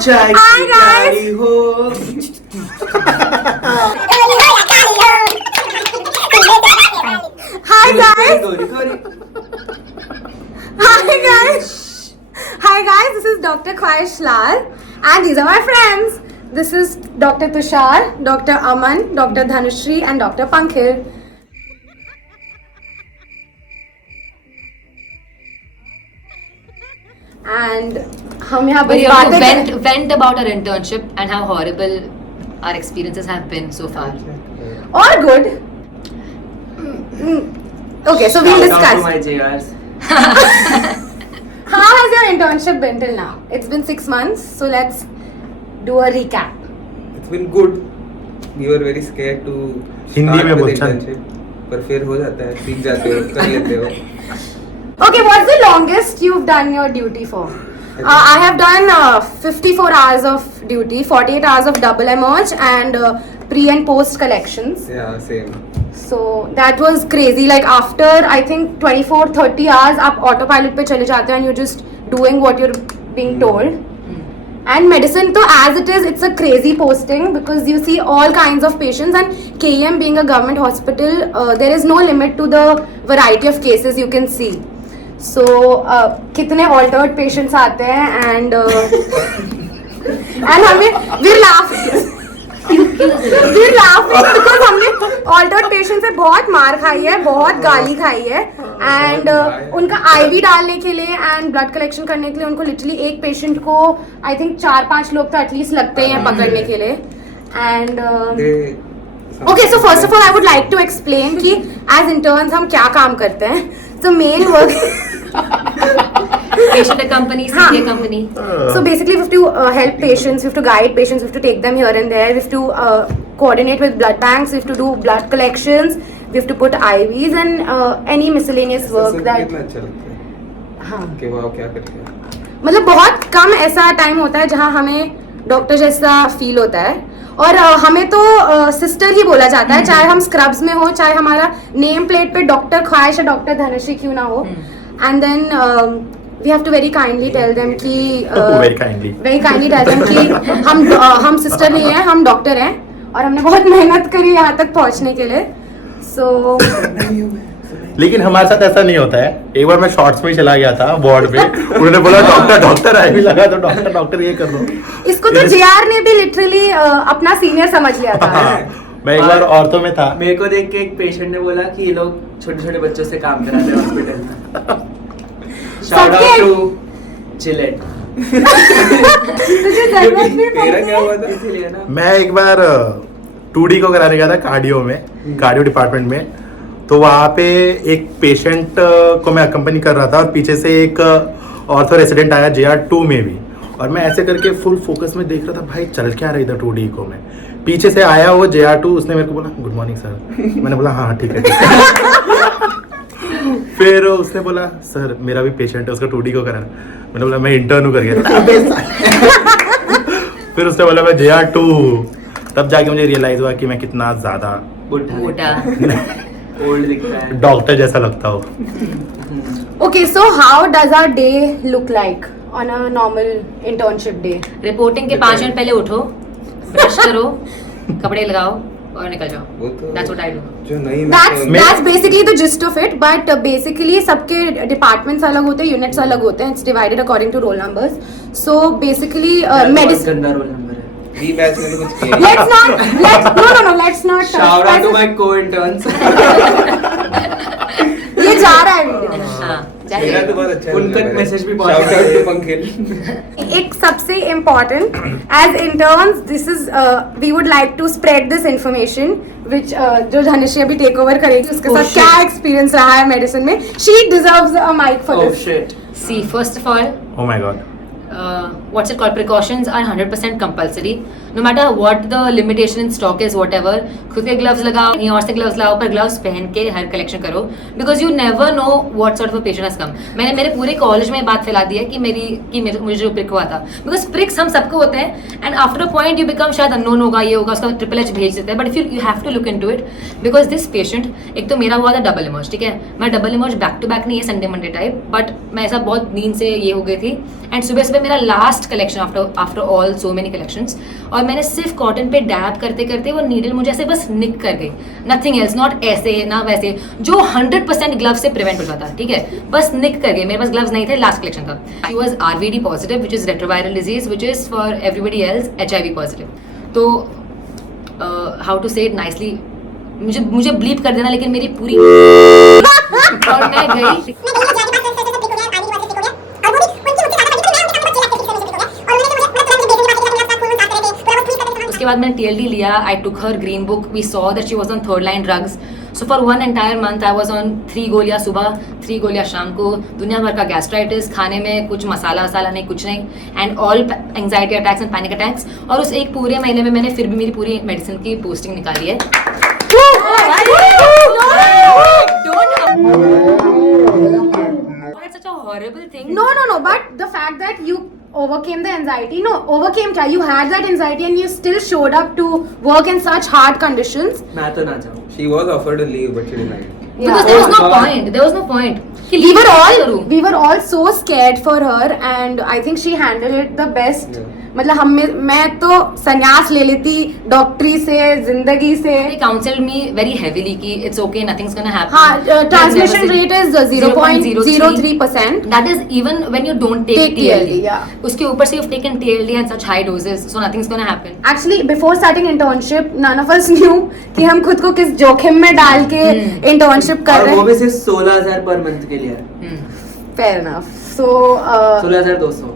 चाय Hi की guys. प्यारी हो। Hi guys. Hi guys. Hi guys. This is Dr. Khwahish Lal, and these are my friends. This is Dr. Tushar, Dr. Aman, Dr. Dhanushri, and Dr. Pankil. And हम यहाँ But पर you have to बातें vent about our internship and how horrible our experiences have been so far. or good. Okay, so we'll Shout out to discuss. my JRs. How has your internship been till now? It's been 6 months, so let's do a recap. It's been good. We were very scared to Hindi start में with बोलता है। internship, पर फिर हो जाता है, सीख जाते हो, कर लेते हो। Okay, what's the longest you've done your duty for? I have done 54 hours of duty, 48 hours of double emerge and pre and post collections. Yeah, same. So that was crazy. Like after I think 24-30 hours, आप autopilot पे चले जाते हैं and you're just doing what you're being told. And medicine, तो as it is, it's a crazy posting because you see all kinds of patients. And KEM being a government hospital, there is no limit to the variety of cases you can see. So कितने altered patients आते हैं and हमें we're laughing because हमने altered patients से बहुत मार खाई है, बहुत गाली खाई है and उनका IV डालने के लिए and blood collection करने के लिए उनको literally एक patient को I think 4-5 लोग तो at least लगते हैं पकड़ने के लिए and okay, so first of all I would like to explain कि as interns हम क्या काम करते हैं. So main work Patient accompany, हाँ. CA company. So basically we have to help patients, we have to guide patients, we have to take them here and there, we have to coordinate with blood banks, we have to do blood collections, we have to put IVs and any miscellaneous work that कितना अच्छा लगता है हाँ कि वाह क्या कर रहे हैं। मतलब बहुत कम ऐसा टाइम होता है जहाँ हमें डॉक्टर जैसा फील होता है और हमें तो सिस्टर ही बोला जाता है चाहे हम स्क्रब्स में हो चाहे हमारा नेम प्लेट पे डॉक्टर ख्वाहिश या डॉक्टर धनुश्री क्यों ना हो and then we have to very kindly tell them कि वेरी काइंडली टेल देम कि हम सिस्टर नहीं हैं हम डॉक्टर हैं और हमने बहुत मेहनत करी यहाँ तक पहुँचने के लिए सो लेकिन हमारे साथ ऐसा नहीं होता है. एक बार मैं शॉर्ट्स में ही चला गया था वार्ड पे, उन्होंने बोला डॉक्टर आई भी लगा तो डॉक्टर ये कर दो. इसको तो JR ने भी लिटरली अपना सीनियर समझ लिया था. मैं एक बार औरतों में था. मेरे को देख के एक पेशेंट ने बोला कि ये लोग छोटे छोटे बच्चों से काम कराते हैं हॉस्पिटल में. शाउट आउट टू चिलेट. तुझे जरूरत नहीं तेरा क्या पड़ती हुआ था इसीलिए ना. मैं एक बार 2D को कराने गया था कार्डियो डिपार्टमेंट में. तो वहाँ पे एक पेशेंट को मैं अकम्पनी कर रहा था और पीछे से एक ऑर्थो रेसिडेंट आया JR2 में भी और मैं ऐसे करके फुल फोकस में देख रहा था भाई चल क्या रहा इधर 2D को में. पीछे से आया वो JR2 उसने मेरे को बोला गुड मॉर्निंग सर. मैंने बोला हाँ ठीक है. फिर उसने बोला सर मेरा भी पेशेंट है उसका 2D को कराना. मैंने बोला मैं इंटर्न हूँ करके. फिर उसने बोला मैं JR2. तब जाके मुझे रियलाइज हुआ कि मैं कितना ज्यादा मोटा. ओल्ड दिखता है. डॉक्टर जैसा लगता हो. Okay, so how does our day look like on a normal internship day? Reporting के 5 मिनट पहले उठो, ब्रश करो, कपड़े लगाओ और निकल जाओ. वो तो That's what I do. जो नहीं That's basically the gist of it, but basically सबके departments अलग होते हैं, units अलग होते हैं. It's divided according to roll numbers. So basically medicine. गंदा रोल नंबर है. बी बैच में तो कुछ किया. Let's not. Shout out to my cointerns. ये जा रहा है वीडियो. हाँ, मेरा तो बहुत अच्छा है. उनका मैसेज भी बहुत शाउट आउट टू पंकिल. एक सबसे important as interns this is we would like to spread this information which जो धनुषी अभी टेक ओवर करेगी उसके साथ क्या एक्सपीरियंस रहा है मेडिसिन में. She deserves a mic for Oh this. shit. See, first of all, Oh my god. what's it called? Precautions are 100% compulsory. No matter what the limitation in stock is, whatever. खुद के gloves लगाओ, कहीं और से gloves लाओ, पर gloves पहन के हर collection करो. Because you never know what sort of a patient has come. मैंने मेरे पूरे college में बात फैला दी है कि मुझे जो prick हुआ था. Because pricks हम सबको होते हैं and after a point you become शायद unknown होगा ये होगा उसका ट्रिपल एच भेज देते हैं. But if you have to look into it because this patient एक तो मेरा हुआ था डबल इमर्ज. ठीक है, मैं double emerge back to back नहीं है संडे मंडे टाइप, बट मैं ऐसा बहुत नींद से ये हो गई थी एंड सुबह सुबह मेरा last last collection after all so many collections, और मैंने सिर्फ कॉटन पे डैब करते करते वो नीडल मुझे ऐसे बस निक कर गई, नथिंग एल्स, नॉट ऐसे ना वैसे, जो 100% ग्लव से प्रिवेंट होता था, ठीक है, बस निक कर गई, मेरे पास ग्लव्स नहीं थे, लास्ट कलेक्शन था। She was RVD positive which is retroviral disease which is for everybody else HIV positive. तो हाउ टू से इट नाइसली, मुझे ब्लीप कर देना, लेकिन मेरी पूरी और मैं गई उसके बाद मैंने TLD लिया, I took her green book, we saw that she was on third line drugs, so for 1 entire month I was on 3 गोलियां सुबह, 3 गोलियां शाम को, दुनिया भर का गैस्ट्राइटिस, खाने में कुछ मसाला वसाला नहीं, कुछ नहीं, and all anxiety attacks and panic attacks. और उस एक पूरे महीने में मैंने फिर भी मेरी पूरी मेडिसिन की पोस्टिंग निकाली है। It's such a horrible thing. No, but the fact that you overcame the anxiety, overcame क्या? You had that anxiety and you still showed up to work in such hard conditions. मैं तो ना जाऊँ। She was offered a leave, but she denied. Because there was no point. There was no point. कि We leave were करूँ। all so scared for her and I think she handled it the best. Yeah. मतलब मैं तो संन्यास ले लेती डॉक्टरी से, जिंदगी से। They counseled me very heavily कि it's okay, nothing's gonna happen. हाँ, transmission rate is 0.03%. That is even when you don't take TLD. yeah. उसके ऊपर से you've taken TLD and such high doses, so nothing's gonna happen. Actually, before starting internship, none of us knew कि हम खुद को किस जोखिम में डाल के internship कर और रहे वो हैं। भी सिर्फ 16,000 पर मंथ के लिए। Fair enough. So, 16,200।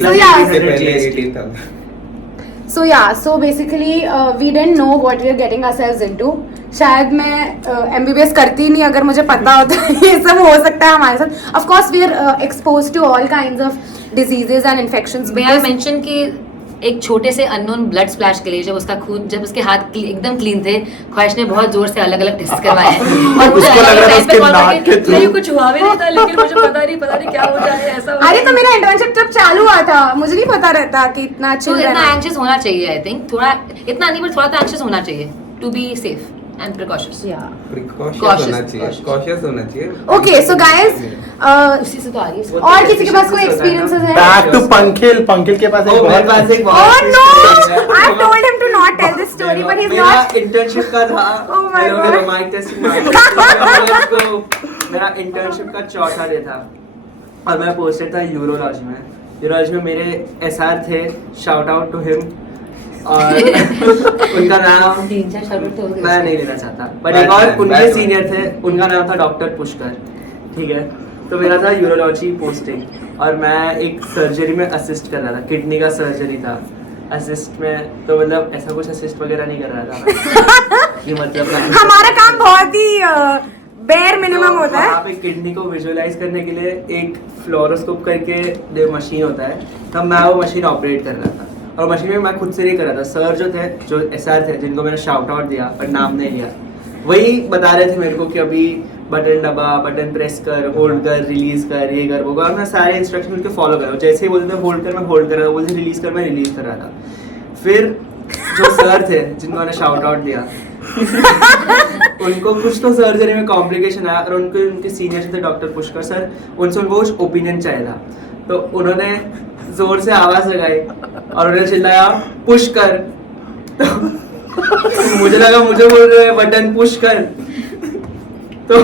so yeah. इससे पहले 18,000. So basically we didn't know what we were getting ourselves into. शायद मैं MBBS करती नहीं अगर मुझे पता होता ये सब हो सकता है हमारे साथ. Of course we are exposed to all kinds of diseases and infections. May I mention कि एक छोटे से अननोन ब्लड स्प्लैश के लिए जब उसके हाथ एकदम क्लीन थे, ख्वाहिश ने बहुत जोर से अलग अलग टेस्ट करवाए और मुझे उसको लग रहा है उसके नाक के थ्रू। मेरे कुछ हुआ भी नहीं था, लेकिन मुझे पता नहीं क्या हो जाए, ऐसा हो अरे जाए। तो मेरा इंटर्नशिप जब चालू हुआ था मुझे नहीं पता रहता कि इतना तो chill इतना रहना। एंशियस होना चाहिए, आई थिंक थोड़ा इतना नहीं पर थोड़ा तो एंशियस होना चाहिए to be safe and precautions. Yeah. Cautious होना चाहिए. Okay, so guys, उसी से तो आ रही है। और किसी के पास कोई experiences है? बैक टू पंखिल के पास ओ मेरे पास एक Oh बहुत no! story है। I've told him to not tell this story, but he's मेरा not. इंटर्नशिप का था। Oh my God. Mike testing मेरा इंटर्नशिप का चौथा डे था और मैं पोस्टेड था यूरोलॉजी में। यूरोलॉजी में मेरे SR थे, शाउट आउट टू हिम, और उनका नाम 3-4 शब्द तो हो गए। मैं नहीं लेना चाहता, बट Bad एक और man, उनके bad man. सीनियर थे, उनका नाम था डॉक्टर पुष्कर, ठीक है। तो मेरा था यूरोलॉजी पोस्टिंग और मैं एक सर्जरी में असिस्ट कर रहा था, किडनी का सर्जरी था असिस्ट में, तो मतलब ऐसा कुछ असिस्ट वगैरह नहीं कर रहा था मैं। ये मतलब हमारा काम बहुत ही बेयर मिनिमम होता है। वहाँ पे किडनी को विजुअलाइज करने के लिए एक फ्लोरोस्कोप करके मशीन होता है, तब मैं वो मशीन ऑपरेट कर रहा था और मशीन में मैं खुद से नहीं कर रहा था। सर जो थे, जो SR थे, जिनको मैंने शाउट आउट दिया पर नाम नहीं लिया, वही बता रहे थे मेरे को कि अभी बटन दबा, बटन प्रेस कर, होल्ड कर, रिलीज कर, ये कर वो कर, और मैं सारे इंस्ट्रक्शन उनके फॉलो कर रहा हूँ। जैसे ही बोलते थे होल्ड कर, मैं होल्ड कर रहा था, बोलते रिलीज कर, मैं रिलीज कर रहा था। फिर जो सर थे जिनको मैंने शाउट आउट दिया उनको कुछ तो सर्जरी में कॉम्प्लिकेशन आया और उनके सीनियर थे डॉक्टर पुष्कर सर, उनसे उनको कुछ ओपिनियन चाहिए था, तो उन्होंने जोर से आवाज लगाई और उन्होंने चिल्लाया पुश कर। तो मुझे लगा मुझे बोल रहे हैं बटन पुश कर, तो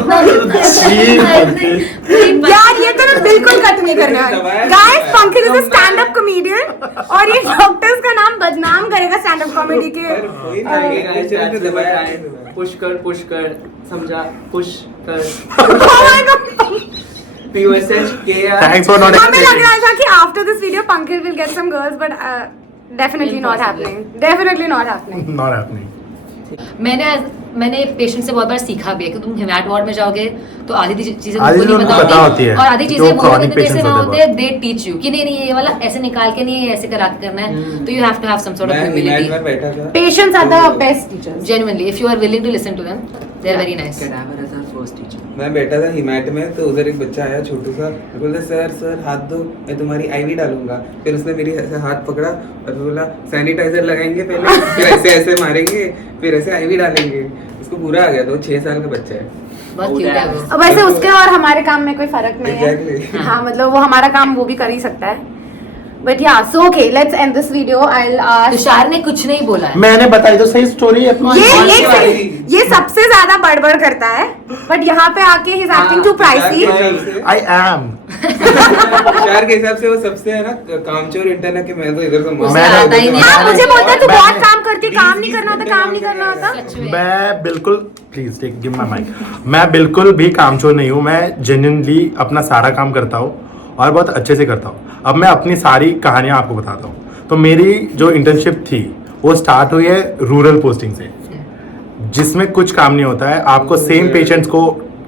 यार ये तो मैं बिल्कुल कट नहीं करने वाली। Guys, Pankaj is a stand up comedian और ये डॉक्टर्स का नाम बदनाम करेगा स्टैंड अप कॉमेडी के। पुश कर समझा, पुश कर। Oh my God! PUSH के Thanks for not हमें लग रहा था कि after this video Pankaj will get some girls, but definitely not happening. Definitely not happening. Not happening. मैंने पेशेंट से बहुत बार सीखा भी है कि तुम हिमैट वार्ड में जाओगे तो आधी चीजें आधी तुमको चीजें नहीं पता होती है। और आधी जो चीजें वो chronic जैसे patients ना होते होते हैं, दे टीच यू कि नहीं ये वाला ऐसे निकाल के नहीं, ऐसे करा के करना है, तो you have to have some sort of मैं ह्यूमिलिटी। में बैठा था. Patients are the best teachers. Genuinely, if you are willing to listen to them, they are very nice. Cadaver is our first teacher. मैं बैठा था हिमायत में, तो उधर एक बच्चा आया छोटू सा, बोलता सर हाथ दो, मैं तुम्हारी IV डालूंगा। फिर उसने मेरी ऐसे हाथ पकड़ा और बोला सैनिटाइजर लगाएंगे पहले, फिर ऐसे ऐसे मारेंगे, फिर ऐसे IV डालेंगे। उसको पूरा आ गया था, वो 6 साल का बच्चा है। बहुत क्यूट है वो. अब वैसे उसके और हमारे काम में कोई फर्क नहीं है. Exactly. हाँ मतलब वो हमारा काम वो भी कर ही सकता है. बट या so okay let's end this video. I will ask. Tushar ने कुछ नहीं बोला है. मैंने बताई तो सही स्टोरी अपनी. ये सबसे ज्यादा बड़बड़ करता है. बट यहाँ पे आके ही is acting too pricey. I am. Tushar के हिसाब से वो सबसे है ना कामचोर इंटर्न है कि मैं तो इधर से उसे आता ही नहीं. हाँ मुझे बोलता है तू मैं- बहुत काम करती, काम नहीं करना होता, काम नहीं करना होता. सच में. मैं बिल्कुल please take give my mic. मैं बिल्कुल भी कामचोर नहीं हूँ. मैं जेन्युइनली अपना सारा काम करता हूँ और बहुत अच्छे से करता हूँ. अब मैं अपनी सारी कहानियाँ आपको बताता हूँ. तो मेरी जो इंटर्नशिप थी वो स्टार्ट हुई है रूरल पोस्टिंग से, जिसमें कुछ काम नहीं होता है. आपको सेम पेशेंट्स को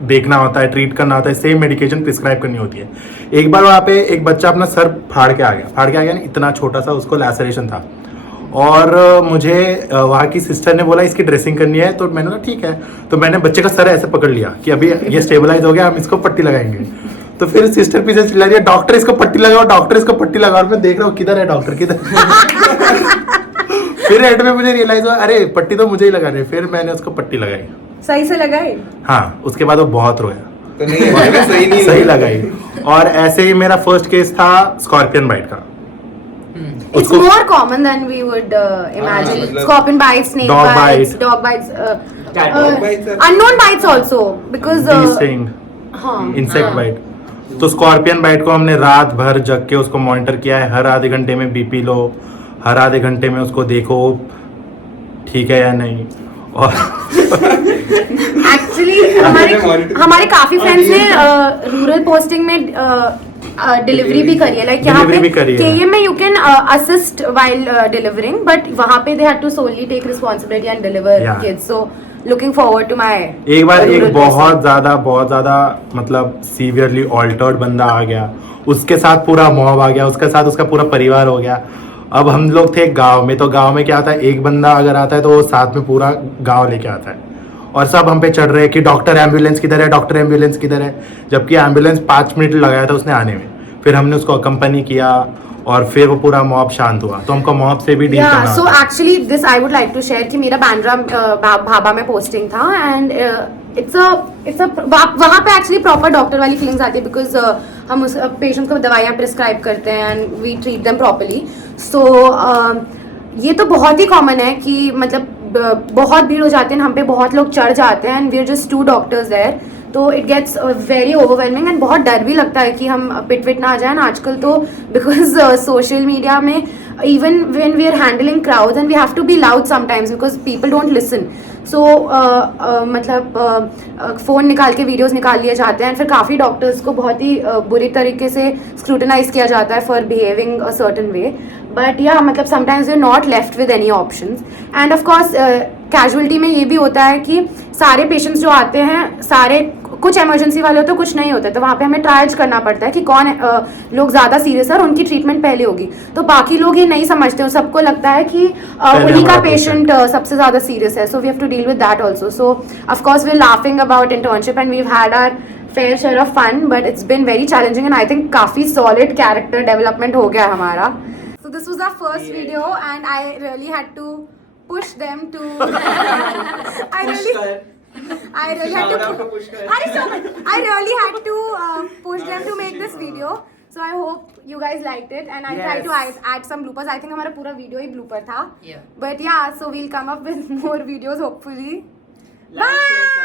देखना होता है, ट्रीट करना होता है, सेम मेडिकेशन प्रिस्क्राइब करनी होती है. एक बार वहाँ पे एक बच्चा अपना सर फाड़ के आ गया ना, इतना छोटा सा उसको लैसरेशन था. और मुझे वहाँ की सिस्टर ने बोला इसकी ड्रेसिंग करनी है. तो मैंने कहा ठीक है. तो मैंने बच्चे का सर ऐसे पकड़ लिया कि अभी ये स्टेबलाइज हो गया, हम इसको पट्टी लगाएंगे. तो फिर सिस्टर पीछे चिल्ला रही है डॉक्टर इसको पट्टी लगाओ, डॉक्टर इसको पट्टी लगाओ. और मैं देख रहा हूँ किधर है डॉक्टर, किधर. फिर एंड में मुझे रियलाइज हुआ अरे पट्टी तो मुझे ही लगानी है. फिर मैंने उसको पट्टी लगाई. सही से लगाए. हाँ उसके बाद वो बहुत रोया. तो नहीं है, सही नहीं सही लगाई. और ऐसे ही मेरा फर्स्ट केस था स्कॉर्पियन बाइट का. It's उसको more common than we would imagine. मतलब- Scorpion bites, snake Dog bites, bite. dog bites, Cat dog bites are- unknown bites also because bee sting, हाँ. इंसेक्ट हाँ. बाइट. तो scorpion bite को हमने रात भर जग के उसको मॉनिटर किया है. हर आधे घंटे में बीपी लो, हर आधे घंटे में उसको देखो ठीक है या नहीं. और Actually हमारे काफी फ्रेंड्स ने रूरल पोस्टिंग में डिलीवरी भी करी है. लाइक यहाँ Delivery पे भी करी है. केएम में you can assist while delivering but वहाँ पे they had to solely take responsibility and deliver Yeah. Kids. So looking forward to my. एक बार एक बहुत ज्यादा मतलब सीवियरली ऑल्टर्ड बंदा आ गया. उसके साथ पूरा मॉब आ गया, उसके साथ उसका पूरा परिवार हो गया. अब हम लोग थे गांव में, तो गांव में क्या आता है, एक बंदा अगर आता है तो वो साथ में पूरा गांव लेके आता है. और सब हम पे चढ़ रहे हैं कि डॉक्टर एम्बुलेंस किधर है, डॉक्टर एम्बुलेंस किधर है. जबकि एम्बुलेंस 5 मिनट लगाया था उसने आने में. फिर हमने उसको अकम्पनी किया और फिर वो पूरा मॉब शांत हुआ. तो हमको मॉब से भी डील Yeah, करना so होता है. actually this I would like to share कि मेरा बांद्रा भाभा में पोस्टिंग था and it's a वहाँ पे actually proper डॉक्टर वाली फीलिंग्स आती है because हम उस पेशेंट को दवाइयाँ प्रिस्क्राइब करते हैं and we treat them properly. So ये तो बहुत ही कॉमन है कि मतलब बहुत भीड़ हो जाती है, हम पे बहुत लोग चढ़ जाते हैं and we are just 2 doctors there. तो it gets very overwhelming and बहुत डर भी लगता है कि हम पिट विट ना आ जाए. आजकल तो बिकॉज सोशल मीडिया में even when we are handling crowds and we have to be loud sometimes because people don't listen. So मतलब फ़ोन निकाल के वीडियोस निकाल लिए जाते हैं. फिर काफ़ी डॉक्टर्स को बहुत ही बुरी तरीके से स्क्रूटनाइज किया जाता है for behaving a certain way. But या मतलब sometimes you are not left with any options. And of course casualty में ये भी होता है कि सारे पेशेंट्स जो आते हैं सारे कुछ इमरजेंसी वाले होते हैं, कुछ नहीं होते. तो वहाँ पे हमें ट्रायल्स करना पड़ता है कि कौन लोग ज़्यादा सीरियस है और उनकी ट्रीटमेंट पहले होगी. तो बाकी लोग ये नहीं समझते, सबको लगता है कि उन्हीं का पेशेंट सबसे ज़्यादा सीरियस है. So we have to deal with that also. So of course we are laughing about internship and we have had our fair share of fun, but it's been very challenging and I think काफी solid character development हो गया हमारा. So this was our first video and I really had to push them to I really had to I really had to push them to make this video. So I hope you guys liked it and I tried to add some bloopers. I think हमारा पूरा video ही blooper था. Yeah. But yeah, so we'll come up with more videos hopefully. Bye.